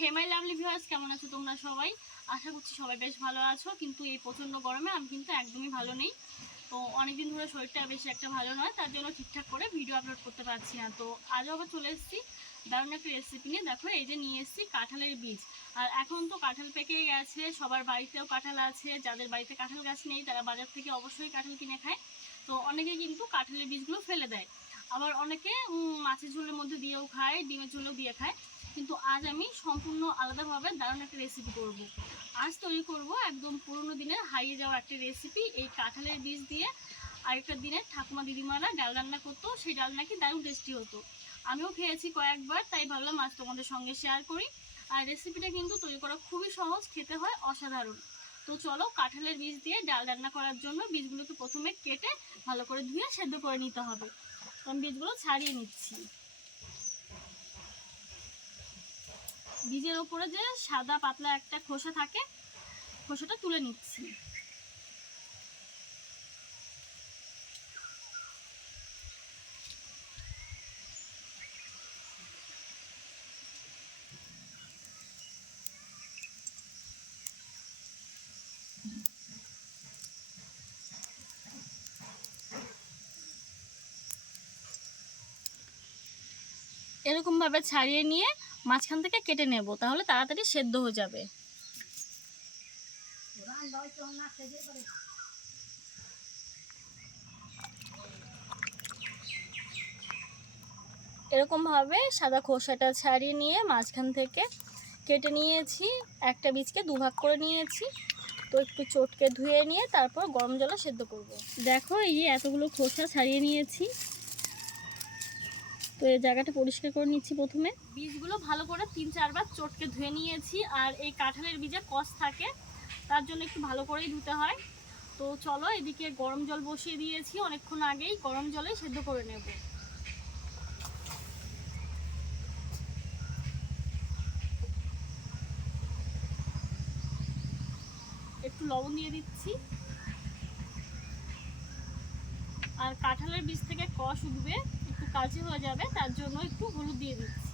Hey my lovely viewers কেমন আছো তোমরা সবাই? আশা করছি সবাই বেশ ভালো আছো, কিন্তু এই প্রচণ্ড গরমে আমি কিন্তু একদমই ভালো নেই। তো অনেকদিন ধরে শরীরটা বেশি একটা ভালো নয়, তার জন্য ঠিকঠাক করে ভিডিও আপলোড করতে পারছি না। তো আজও আবার চলে এসেছি দারুণ একটা রেসিপি নিয়ে। দেখো, এই যে নিয়ে এসেছি কাঁঠালের বীজ। আর এখন তো কাঁঠাল পেকে গেছে, সবার বাড়িতেও কাঁঠাল আছে, যাদের বাড়িতে কাঁঠাল গাছ নেই, তারা বাজার থেকে অবশ্যই কাঁঠাল কিনে খায়। তো অনেকে কিন্তু কাঁঠালের বীজগুলো ফেলে দেয়। আবার অনেকে মাছের ঝোলের মধ্যে দিয়েও খায়, ডিমের ঝোলেও দিয়ে খায়। কিন্তু আজ আমি সম্পূর্ণ আলাদাভাবে দারুণ একটা রেসিপি করব। আজ তৈরি করব একদম পুরনো দিনের হারিয়ে যাওয়া একটা রেসিপি এই কাঁঠালের বীজ দিয়ে আরেকটা দিনের ঠাকুমা দিদিমারা ডাল রান্না করতো, সেই ডাল নাকি দারুণ টেস্টি হতো। আমিও খেয়েছি কয়েকবার, তাই ভাবলাম আজ তোমাদের সঙ্গে শেয়ার করি। আর রেসিপিটা কিন্তু তৈরি করা খুবই সহজ, খেতে হয় অসাধারণ। তো চলো কাঁঠালের বীজ দিয়ে ডাল রান্না করার জন্য বীজগুলোকে প্রথমে কেটে ভালো করে ধুয়ে সেদ্ধ করে নিতে হবে। আমি বীজগুলো ছাড়িয়ে নিচ্ছি। বীজের ওপরে যে সাদা পাতলা একটা খোসা থাকে, খোসাটা তুলে নিচ্ছি। এরকমভাবে ছাড়িয়ে নিয়ে মাঝখান থেকে কেটে নেব, তাহলে তাড়াতাড়ি সেদ্ধ হয়ে যাবে। এরকমভাবে সাদা খোসাটা ছাড়িয়ে নিয়ে মাঝখান থেকে কেটে নিয়েছি, একটা বীজকে দুভাগ করে নিয়েছি। তো একটু চটকে ধুয়ে নিয়ে তারপর গরম জলে সেদ্ধ করব। দেখো, এই এতগুলো খোসা ছাড়িয়ে নিয়েছি। তো এই জায়গাটা পরিষ্কার করে নিচ্ছি প্রথমে। বীজগুলো ভালো করে তিন চারবার চটকে ধুয়ে নিয়েছি আর এই কাঁঠালের বীজে কষ থাকে, তার জন্য একটু ভালো করেই ধুতে হয়। তো চলো এদিকে গরম জল বসিয়ে দিয়েছি, অনেকক্ষণ আগেই গরম জলে সেদ্ধ করে নেব। একটু লবণ দিয়ে দিচ্ছি। আর কাঁঠালের বীজ থেকে কষ উঠবে। কাঁচে হয়ে যাবে, তার জন্য একটু হলুদ দিয়ে দিচ্ছি।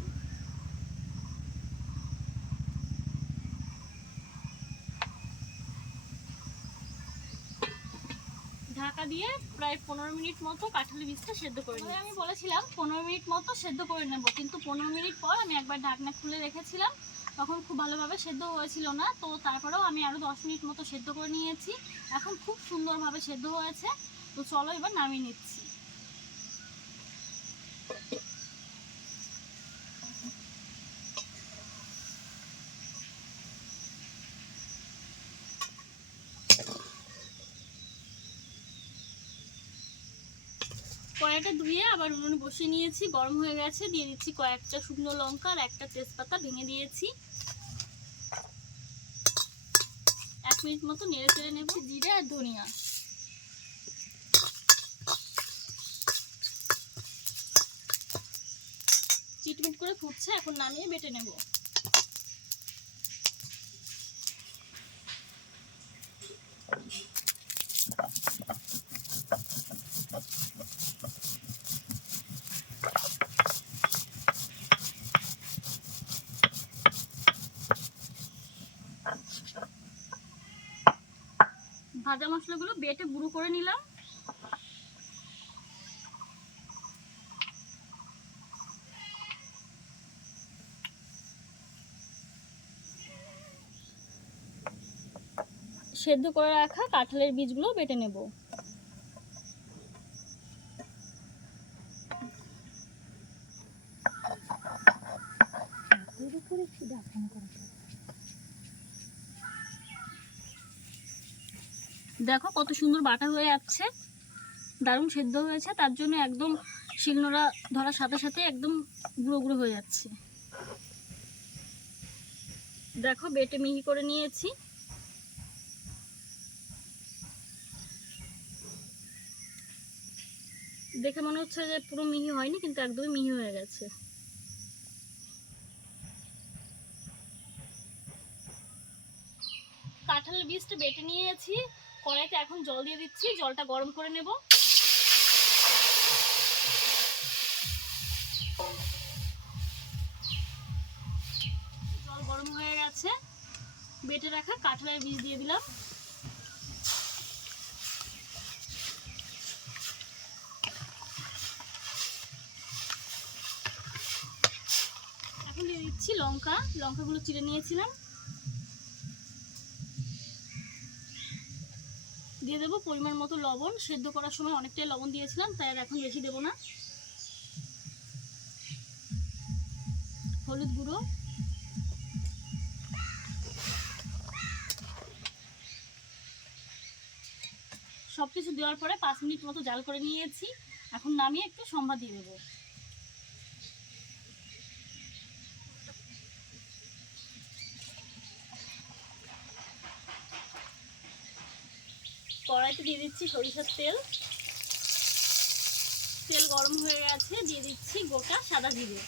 ঢাকা দিয়ে প্রায় পনেরো মিনিট মতো কাঁঠালের বীজটা সেদ্ধ করে নিই আমি বলেছিলাম, পনেরো মিনিট মতো সেদ্ধ করে নেব, কিন্তু পনেরো মিনিট পর আমি একবার ঢাকনা খুলে রেখেছিলাম, তখন খুব ভালোভাবে সেদ্ধ হয়েছিল না, তো তারপরেও আমি আরও দশ মিনিট মতো সেদ্ধ করে নিয়েছি, এখন খুব সুন্দরভাবে সেদ্ধ হয়েছে, তো চলো এবার নামিয়ে নিচ্ছি। কড়াইটা ধুয়ে আবার উনুনে বসিয়ে নিয়েছি গরম হয়ে গেছে দিয়ে দিচ্ছি কয়েকটা শুকনো লঙ্কা আর একটা তেজপাতা ভেঙে দিয়েছি। এক মিনিট মতো নেড়ে চেড়ে নেব। জিরে আর ধনিয়া। চিটমিট করে ফুটছে এখন নামিয়ে বেটে নেব। ভাজা মশলাগুলো বেটে গুঁড়ো করে নিলাম। সেদ্ধ করে রাখা কাঁঠালের বীজগুলো বেটে নেব। দেখো কত সুন্দর বাটা হয়ে যাচ্ছে। দারুণ সেদ্ধ হয়েছে, তার জন্য একদম শিলনোড়া ধরার সাথে সাথে একদম গুঁড়ো গুঁড়ো হয়ে যাচ্ছে। দেখো বেটে মিহি করে নিয়েছি। দেখে মনে হচ্ছে যে পুরো মিহি হয়নি, কিন্তু একদমই মিহি হয়ে গেছে। কাঁঠালের বীজটা বেটে নিয়েছি। কড়াইতে এখন জল দিয়ে দিচ্ছি, জলটা গরম করে নেব। জল গরম হয়ে গেছে। বেটে রাখা কাঁঠালের বীজ দিয়ে দিলাম। এখন দিয়ে দিচ্ছি লঙ্কা। লঙ্কাগুলো চিড়ে নিয়েছিলাম। দিয়ে দেবো পরিমাণ মতো লবণ। সেদ্ধ করার সময় অনেকটাই লবণ দিয়েছিলাম, তাই আর এখন বেশি দেবো না। হলুদ গুঁড়ো। সব কিছু দেওয়ার পরে পাঁচ মিনিট মতো জাল করে নিয়েছি। এখন নামিয়ে একটু সম্বাদ দিয়ে দেবো। কড়াইতে দিয়ে দিচ্ছি সরিষার তেল। তেল গরম হয়ে গেছে, দিয়ে দিচ্ছি গোটা সাদা জিরে।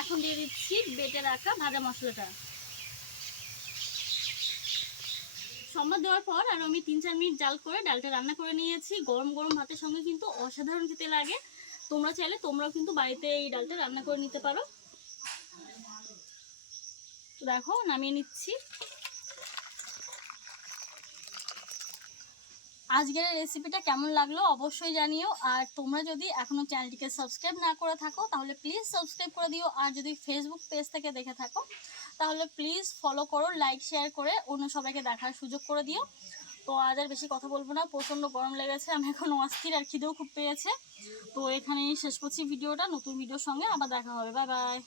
এখন দিয়ে দিচ্ছি বেটে রাখা ভাজা মশলাটা। সম্বাদ দেওয়ার পর আর আমি তিন চার মিনিট জাল করে ডালটা রান্না করে নিয়েছি। গরম গরম ভাতের সঙ্গে কিন্তু অসাধারণ খেতে লাগে। তোমরা চাইলে তোমরাও কিন্তু বাড়িতে এই ডালটা রান্না করে নিতে পারো। দেখো, নামিয়ে নিচ্ছি। আজকের রেসিপিটা কেমন লাগল অবশ্যই জানিও। আর তোমরা যদি এখনও চ্যানেলটিকে সাবস্ক্রাইব না করে থাকো, তাহলে প্লিজ সাবস্ক্রাইব করে দিও। আর যদি ফেসবুক পেজ থেকে দেখে থাকো তাহলে প্লিজ ফলো করো লাইক শেয়ার করে অন্য সবাইকে দেখার সুযোগ করে দিও। তো আজ আর বেশি কথা বলব না, প্রচণ্ড গরম লেগেছে, আমি এখন অস্থির আর খিদেও খুব পেয়েছে। তো এখানেই শেষ করছি ভিডিওটা, নতুন ভিডিওর সঙ্গে আবার দেখা হবে বাই বাই